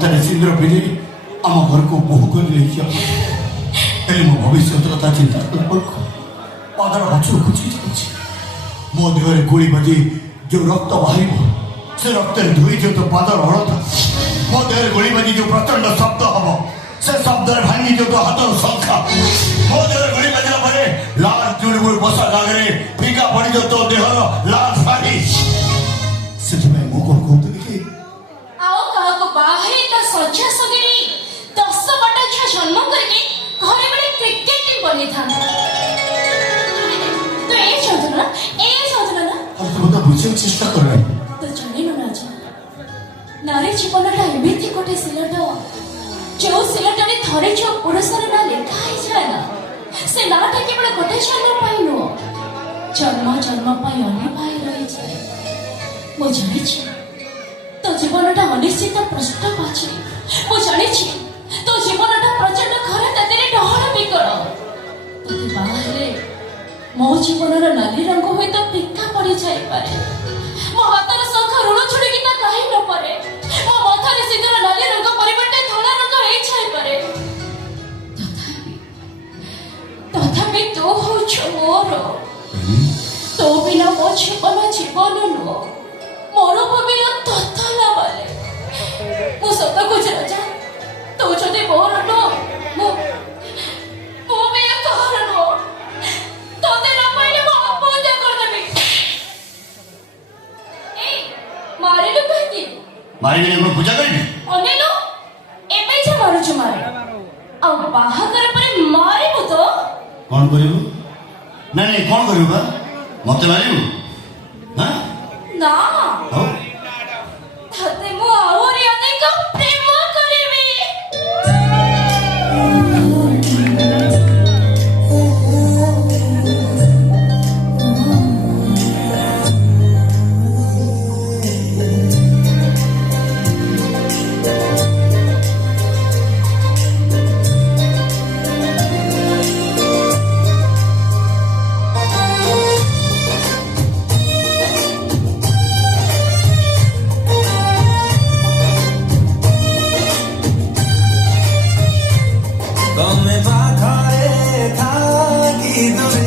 ତାର ସିନ୍ଦୁର ପିନ୍ଧି ଆମ ଘରକୁ ବୋହୂ କରି ନେଇକି ହେଲେ ମୋ ଭବିଷ୍ୟତ କଥା ଚିନ୍ତା କଲାବେଳକୁ ପାଦର ପଛରୁ ଖୁଚି ଯାଉଛି। ମୋ ଦେହରେ ଗୁଳି ବାଜି ଯେଉଁ ରକ୍ତ ବାହାରିବ ସେ ରକ୍ତରେ ଧୋଇଯିବ ତ ପାଦର ହଳତା। ମୋ ଦେହରେ ଗୁଳି ବାଜି ଯେଉଁ ପ୍ରଚଣ୍ଡ ଶବ୍ଦ ହବ ସେ ଶବ୍ଦରେ ଭାଙ୍ଗିଯିବ ତ ହାତର ଶଙ୍ଖା। ମୋ ଦେହରେ ଗୁଳି ବାଜିଲା ପରେ ଲାଲ ଚୁଡ଼ୁବୁଡୁ ପୋଷାକ ଆଗରେ ଫିକା ପଡ଼ିଯିବ ତୋ ଦେହର ଲାଲ ଶାଢ଼ୀ। ସେଥିପାଇଁ ମୁଁ କ'ଣ କହୁଥିଲି କି ଆଉ କାହାକୁ ବାହା ହେଇ ତା ଶଯ୍ୟା ସଙ୍ଗିନୀ 10 ବାଟା ଛୁଆ ଜନ୍ମ କରିକି ଘରେ ବେଳେ କ୍ରିକେଟ ଟିମ୍ ବନେଇଥାନ୍ତା। ତୁ ଏ ଚାହୁଁଥିଲୁ ନା ତୁ ମୋତେ ବୁଝିବାକୁ ଚେଷ୍ଟା କର। ତୁ ଜାଣିନୁ ନା ଆଜି ନାରୀ ଜୀବନଟା ଏମିତି ଗୋଟେ ସିଲଟ ଯେଉଁ ସିଲଟରେ ଥରେ ଯେଉଁ ପୁରୁଷର ନାଁ ଲେଖା ହେଇଯାଏ ନା ସେ ନାଁଟା କେବଳ ଗୋଟେ ଜନ୍ମ ପାଇଁ ନୁହଁ ଜନ୍ମ ଜନ୍ମ ପାଇଁ ଅନିବାର୍ଯ୍ୟ ରହିଯାଏ। ମୁଁ ଜାଣିଛି ତୋ ଜୀବନଟା ଅନିଶ୍ଚିତ ପ୍ରଶ୍ନ ଅଛି। ମୁଁ ଜାଣିଛି ତୋ ଜୀବନଟା ପ୍ରଚଣ୍ଡ ଖରା ତାତିରେ ଡହଳ ବିକଳ। ତୋତେ ବାହା ହେଲେ ମୋ ଜୀବନର ନାଲି ରଙ୍ଗ ହୁଏତ ଫିକା ପଡ଼ିଯାଇପାରେ। ମୋ ହାତର ଶଙ୍ଖ ଋଣ ଛୁଡ଼ିକି ତା କାହିଁ ନ ପାରେ। ମୋ ମଥାରେ ସିନ୍ଦୁର ନାଲି ରଙ୍ଗ ପରିବର୍ତ୍ତେ ଧଳା ରଙ୍ଗ ହେଇଯାଇପାରେ। ତଥାପି ତୁ ହଉଛୁ ମୋର। ତୋ ବିନା ମୋ ଜୀବନ ନୁହଁ ମରୁଭୂମିର ତତଲା ବାଲେ। ମୁଁ ସତ କହୁଛି ରାଜା ତୁ ଯଦି ମୋର ନୁହଁ ମୁଁ ବି କାହାର ନୁହଁ। ତତେ ନ ପାଇଲେ ମୁଁ ଆତ୍ମହତ୍ୟା କରିଦେବି। ଏଇ ମାରିଲୁ କାହିଁକି? ମାରିବିନି ମୁଁ ପୂଜା କରିବି। ଅନେଇଲୁ ଏବେ ଯେ ମାରୁଛୁ ମାର ଆଉ ବାହାଘର ପରେ ମାରିବୁ ତ କ'ଣ କରିବୁ? ନାଇଁ କ'ଣ କରିବୁ ବା? ମତେ ମାରିବୁ? ନା ହଉ ତତେ ମୁଁ ଆହୁରି ଅନେକ ପ୍ରେମ କରିବି। ତମେ ପାଖରେ ଥାକି ଦୂରେ